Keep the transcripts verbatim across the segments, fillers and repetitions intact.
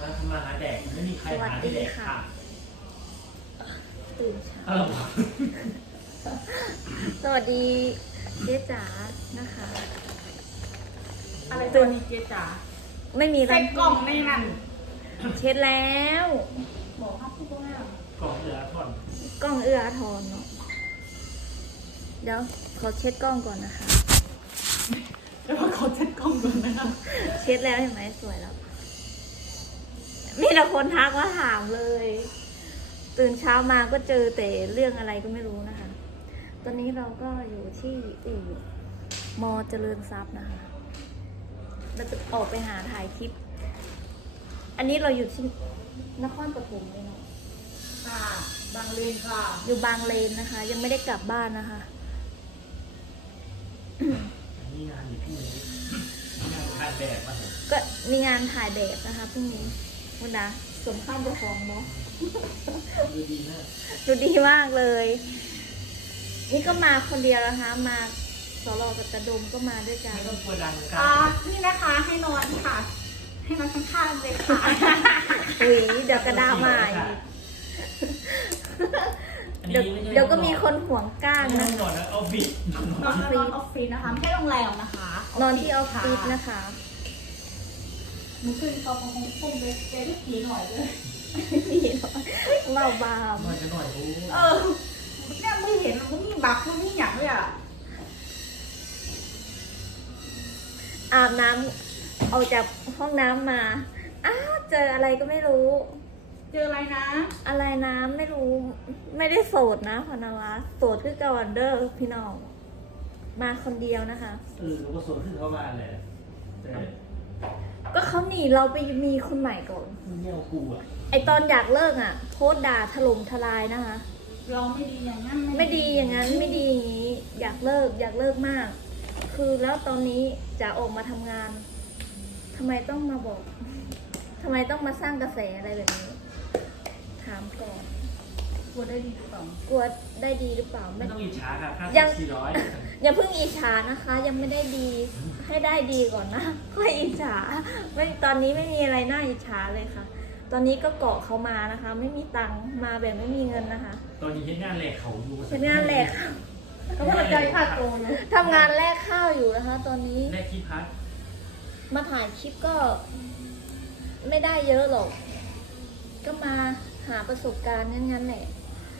มาทำมาหาแดกไม่มีใครหาให้แดกค่ะตื่นเช้าสวัสดีเจ๊จ๋านะคะอะไรตัวนี้เจ๊จ๋าไม่มีเซ็ตกล่องในนั่นเช็ดแล้วบอกครับพูดว่ากล่องเอือทอนกล้องเอื้อทอนเนาะเดี๋ยวขอเช็ดกล้องก่อนนะคะแล้วพอเขาเช็ดกล้องก่อนนะคะเช็ดแล้วเห็นไหมสวยแล้วมีแต่คนทักว่าถามเลย ตื่นเช้ามาก็เจอแต่เรื่องอะไรก็ไม่รู้นะคะ ตอนนี้เราก็อยู่ที่อู่มอเจริญทรัพย์นะคะเราจะออกไปหาถ่ายคลิป อันนี้เราอยู่ที่นครปฐมเลยเนาะค่ะบางเลนค่ะอยู่บางเลนนะคะ ยังไม่ได้กลับบ้านนะคะมีงานอยู่ที่นี้งานถ่ายแบบมาก็มีงานถ่ายแบบนะคะพรุ่งนี้วันนะสมข้ามเจ้าของเนาะดูดีมากดูดีมากเลย นี่ก็มาคนเดียวนะคะมาสโลกับกระดมก็มาด้วยกันไม่ต้องกลัวดังกันอ่านี่นะคะให้นอนค่ะให้นอนข้างๆเลยค่ะอุ้ยเดี๋ยวกระดามาเดี๋ยวเดี๋ยวก็มีคนห่วงก้างนะนอนออฟฟิศนอนที่ออฟฟิศนะคะไม่ใช่โรงแรมนะคะนอนที่ออฟฟิศนะคะมันขึ้นเขาคงพุ่งเลยเจ๊ได้ผีหน่อยเลยผีหน่อยเบาเบาหน่อยจะหน่อยรู้เออเนี่ยไม่เห็นมันมีบักมันมีอย่างด้วยอ่ะอาบน้ำออกจากห้องน้ำมาอ้าวเจออะไรก็ไม่รู้เจออะไรนะอะไรนะไม่รู้ไม่ได้โสดนะพนวัตโสดคือเกาวันเดอร์พี่น้องมาคนเดียวนะคะเออรู้ว่าโสดคือเขามาเลยก็เขาหนีเราไปมีคนใหม่ก่อนเนี่ยกูอ่ะไอตอนอยากเลิกอ่ะโพสด่าถล่มทลายนะคะเราไม่ดีอย่างนั้นไม่ดีอย่างนั้นไม่ดีอย่างนี้อยากเลิกอยากเลิกมากคือแล้วตอนนี้จะออกมาทำงานทำไมต้องมาบอกทำไมต้องมาสร้างกระแสอะไรแบบนี้ถามก่อนกลัวได้ดีหรือเปล่ากลัวได้ดีหรือเปล่าไม่ต้องอิจฉาค่ะค่าสี่ร้อยอย่าเพิ่งอิจฉานะคะ ยังไม่ได้ดีให้ได้ดีก่อนนะค่อยอิจฉาไม่ตอนนี้ไม่มีอะไรน่าอิจฉาเลยค่ะตอนนี้ก็เกาะเขามานะคะ ไม่มีตังค์มาแบบไม่มีเงินนะคะตอนนี้เช็ดงานแหลกเขาอยู่เช็ดงานแหลกเขาก็ใจค่าโตนะทำงานแลกข้าวอยู่นะคะ ตอนนี้แลกที่พักมาถ่ายคลิปก็ไม่ได้เยอะหรอกก็มาหาประสบการณ์งั้นๆแหละ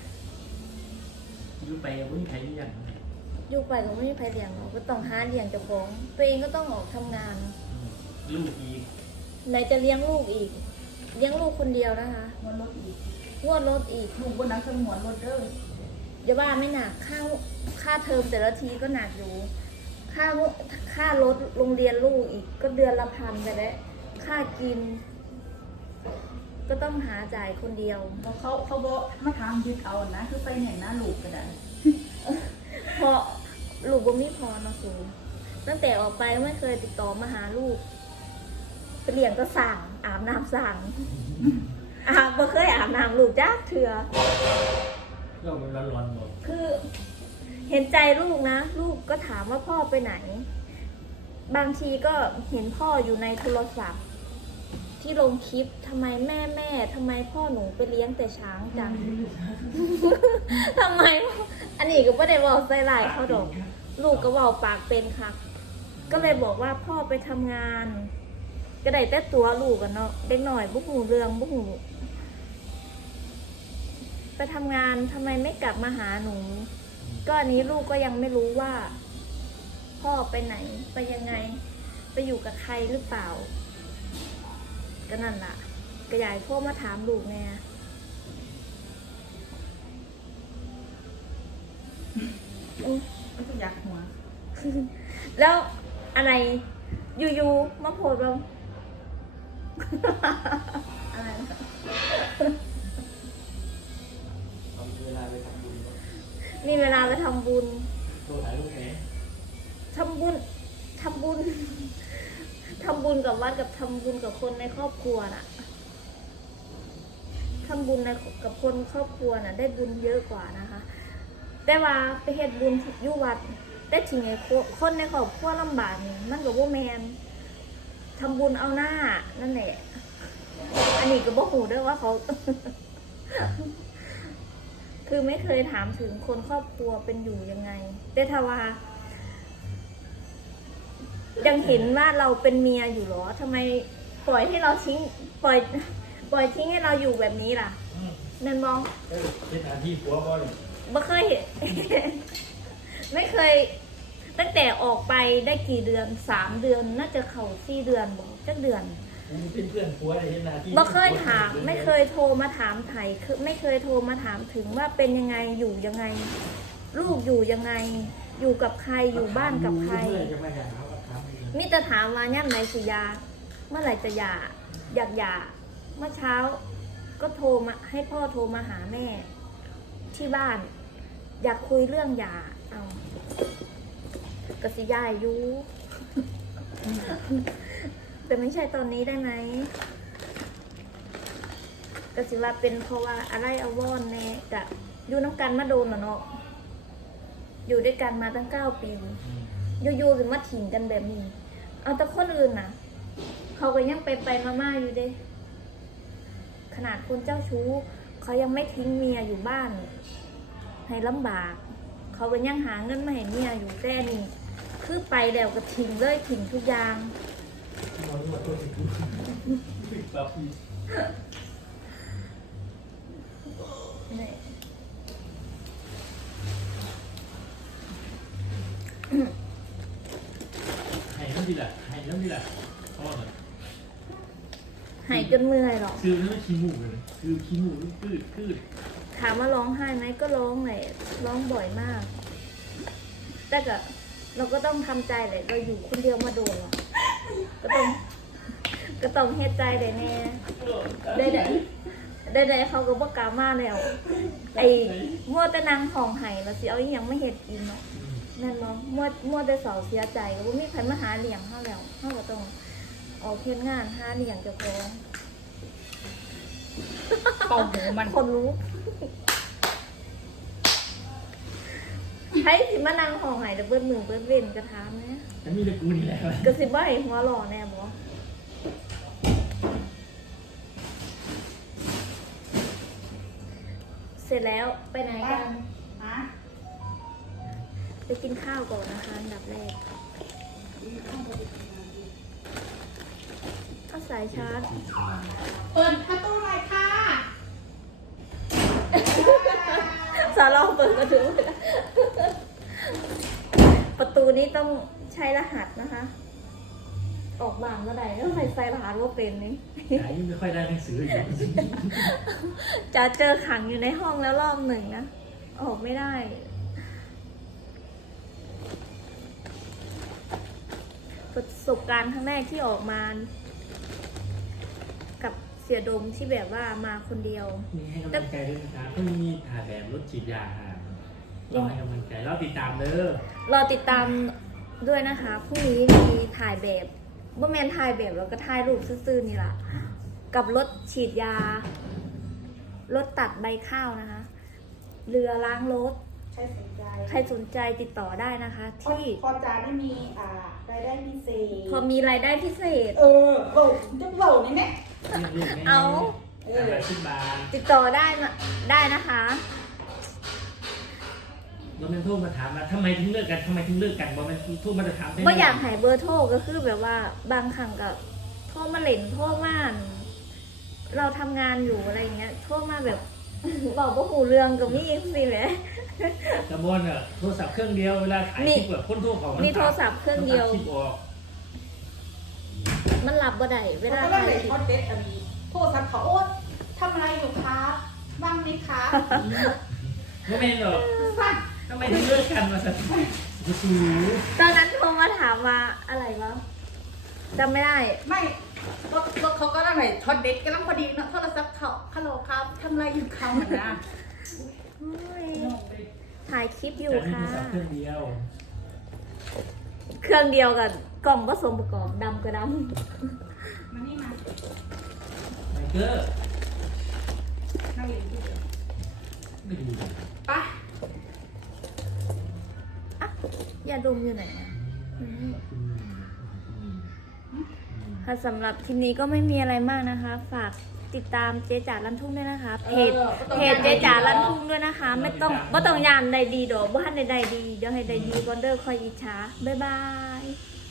อยู่ไปไม่มีใครเลี้ยงอยู่ไปก็ไม่มีใครเลี้ยงหรอกก็ต้องหาเลี้ยงเจ้าของตัวเองก็ต้องออกทำงานลูกอีกไหนจะเลี้ยงลูกอีกเลี้ยงลูกคนเดียวนะคะงวดรถอีกงวดรถอีกลูกบนนั้นสมวนรถเด้ออย่าว่าไม่หนักค่าค่าเทอมแต่ละทีก็หนักอยู่ค่าค่ารถโรงเรียนลูกอีกก็เดือนละพันไปแล้วค่ากินก็ต้องหาจ่ายคนเดียวเขาเขาบอกมาถามยึดเอานะคือไปเนี่ยนะลูกก็ได้พอลูกบ่มีพอมาสูงตั้งแต่ออกไปไม่เคยติดต่อมาหาลูกไปเลี้ยงก็สั่งอาบน้ำสั่งอาบไม่เคยอาบน้ำลูกจ้าเถื่อเรามันร้อนๆหมดคือเห็นใจลูกนะลูกก็ถามว่าพ่อไปไหนบางทีก็เห็นพ่ออยู่ในโทรศัพท์ที่ลงคลิปทำไมแม่แม่ทำไมพ่อหนูไปเลี้ยงแต่ช้างจังทำไมอันนี้ก็ไม่ได้บอกใส่ลายเขาดอกลูกก็บอกปากเป็นค่ะก็เลยบอกว่าพ่อไปทำงานก็ได้แต่ตัวลูกกันเนาะเด็กหน่อยบุกหูเรืองบุกหูไปทำงานทำไมไม่กลับมาหาหนูก็อันนี้ลูกก็ยังไม่รู้ว่าพ่อไปไหนไปยังไงไปอยู่กับใครหรือเปล่าก็นั่นล่ะกระยายพ่อมาถามลูกไงมันก็อยากหัวแล้วอะไรอยู่ๆมาโผล่เราอะไรมีเวลาไปทำบุญมีเวลาไปทำบุญตัวไหนลูกไหนทำบุญทำบุญทำบุญกับวัดกับทำบุญกับคนในครอบครัวน่ะทำบุญในกับคนครอบครัวน่ะได้บุญเยอะกว่านะคะแต่ว่าไปเฮ็ดบุญอยู่วัดแต่ทีนี้คนในครอบครัวลำบากนี่มันก็บ่แม่นทำบุญเอาหน้านั่นแหละนี้ก็บอกหูด้วยว่าเขา คือไม่เคยถามถึงคนครอบครัวเป็นอยู่ยังไงแต่ทว่ายังเห็นว่าเราเป็นเมียอยู่หรอทำไมปล่อยให้เราทิ้งปล่อย ปล่อยทิ้งให้เราอยู่แบบนี้ล่ะนั่นมองเออเป็นอาชีพผัวบ่อยไม่เคยเห็น ไม่เคย ตั้งแต่ออกไปได้กี่เดือนสามเดือนน่าจะเข่าสี่เดือนบอกจักเดือนเป็นเพื่อนผัวอะไรเห็นอาชีพไม่เคยถาม ไม่เคยโทรมาถามไถ่คือไม่เคยโทรมาถามถึงว่าเป็นยังไงอยู่ยังไง ลูกอยู่ยังไง อยู่กับใครอยู่บ้านกับใครเมื่อจะมาหาเขาก็ถามอีกมิแต่ถามว่าย่ำไหนสิยา เมื่อไหร่จะหย่าอยากหย่าเมื่อเช้า ก็โทรมาให้พ่อโทรมาหาแม่ ที่บ้าน อยากคุยเรื่องหย่าเอากสิยายอยูแต่ไม่ใช่ตอนนี้ได้ไหมกสิว่าเป็นเพราะว่าอะไรอาวอนแน่กะอยู่น้ำกันมาโดนเหรอเนาะอยู่ด้วยกันมาตั้งเก้าปีอยู่ๆถึงมาถิ่งกันแบบนี้เอาแต่คนอื่นน่ะ เขาก็ยังไปไปมาๆอยู่เด้ขนาดคนเจ้าชู้เขายังไม่ทิ้งเมียอยู่บ้าน ให้ลำบาก เขาก็ยังหาเงินมาให้เมียอยู่แต่นี่คือไปแล้วก็ทิ้งเลยทิ้งทุกอย่างเราหมดตัวถึงถึงรับอีกนี่ให้น้ำดีแหละให้น้ำดีแหละเพราะว่ามันหายจนเมื่อยหรอกคือไม่ขี้มูกเลยคือขี้มูกพืดพืดถามว่าร้องไห้ไหมก็ร้องแหละร้องบ่อยมาก แต่ก็เราก็ต้องทำใจแหละเราอยู่คนเดียวมาโดนหรอกก็ต้อง ก็ต้องเฮ็ดใจได้แน่ได้ได้ได้ได้เขาก็บอกกล้ามาแล้วไอ้มัวแต่นางห้องไห้แล้วสิเอาอีหยังไม่เฮ็ดกินเนาะนั่นเนาะมัวมัวแต่เสาเสียใจก็บ่มีใครมาหาเลี้ยงเฮาแล้วเฮาก็ต้องออกเฮ็ดงานหาเลี้ยงเจ้าของเป่าหูมันคนรู้ ให้สิมานั่งห้องไห้แต่เบิ้ลมือเบิ้ลเว้นกระทามเนี่ยฉันมีแต่กูนี่แหละกระสิบว่าไอ้หัวหล่อแน่บอเสร็จแล้วไปไหนกันฮะไปกินข้าวก่อนนะคะอันดับแรกเอาสายชาร์จเปิดประตูหน่อยค่ะสาเราเปิดประตูประตูนี้ต้องใช้รหัสนะคะ ออกบางก็ได้แล้วใครใส่รหัสว่าเป็นนี่ไหนไม่ค่อยได้หนังสืออยู่จะเจอขังอยู่ในห้องแล้วรอบหนึ่งนะ ออกไม่ได้ ประสบการณ์ครั้งแรกที่ออกมา กับเสียดมที่แบบว่ามาคนเดียวมีให้กำลังใจด้วยนะครับก็มีถ่ายแบบรถฉีดยาค่ะรอให้กำลังใจเราติดตามเด้อรอติดตามด้วยนะคะพรุ่งนี้มีถ่ายแบบบ่แมนถ่ายแบบแล้วก็ถ่ายรูปซื่อๆนี่ล่ะ กับรถฉีดยา รถตัดใบข้าวนะคะ เรือล้างรถใครสนใจใครสนใจติดต่อได้นะคะ ที่พอจาได้มีอ่ารายได้พิเศษพอมีรายได้พิเศษเออเบาจะเบานี่ไหมเรียกๆง่ายๆเอาเออสิบบาทติดต่อได้นะได้นะคะเราเป็นโทรมาถามว่าทำไมถึงเลิกกันทำไมถึงเลิกกันบอกมันโทรมาจะถามได้ว่าอยากหายเบอร์โทรก็คือแบบว่าบางครั้งกับโทรมาเล่นโทรมาเราทำงานอยู่อะไรเงี้ยโทรมาแบบ บอกว่าหูเรื่องกับมี่สิแหละกระบวนอ่ะโทรศัพท์เครื่องเดียวเวลาถ่ายคลิปแบบคนโทรเขามีมีโทรศัพท์เครื่องเดียวคลิปออกมันหลับบ่ได้เวลาก็ถ่ายเลยคลิทอปดเด็ดอันนี้โทษสัตว์เขาโอ๊ตทำอะไรอยู่ครับบ้างไหมคะไม่เป็นหรอกสั่งทำไมถึงเลิกกันมาสักทีโอ้โหตอนนั้นโทรมาถามว่าอะไรวะจำไม่ได้ไม่ก็ก็เขาก็ได้หน่อยทอดเด็ดกันแล้วพอดีเนาะโทรศัพท์เขาฮัลโหลครับทำอะไรอยู่ครับเหมือนนะโอ้ยถ่ายคลิปอยู่แต่มีค่ะโทรศัพท์เครื่องเดียวเครื่องเดียวกับกล่องผสมประกอบดำกับดมานี่มาไมเกอร์นั่งเรียนที่เดียวไม่ดูเลยไปำอ่ะยาดมอยู่ไหนอะอืมค่ะสำหรับคลิปนี้ก็ไม่มีอะไรมากนะคะ ฝากติดตามเจ๊จ๋าลันทุ่งด้วยนะคะเพจเออก็ต้องเพจเจ๊จ๋าลันทุ่งด้วยนะคะ ไม่ต้องไม่ต้องยานใดดีดอกบ้านใดๆดีเดี๋ยวให้ใดดีก่อนเด้อคอยอิจฉาบ๊ายบาย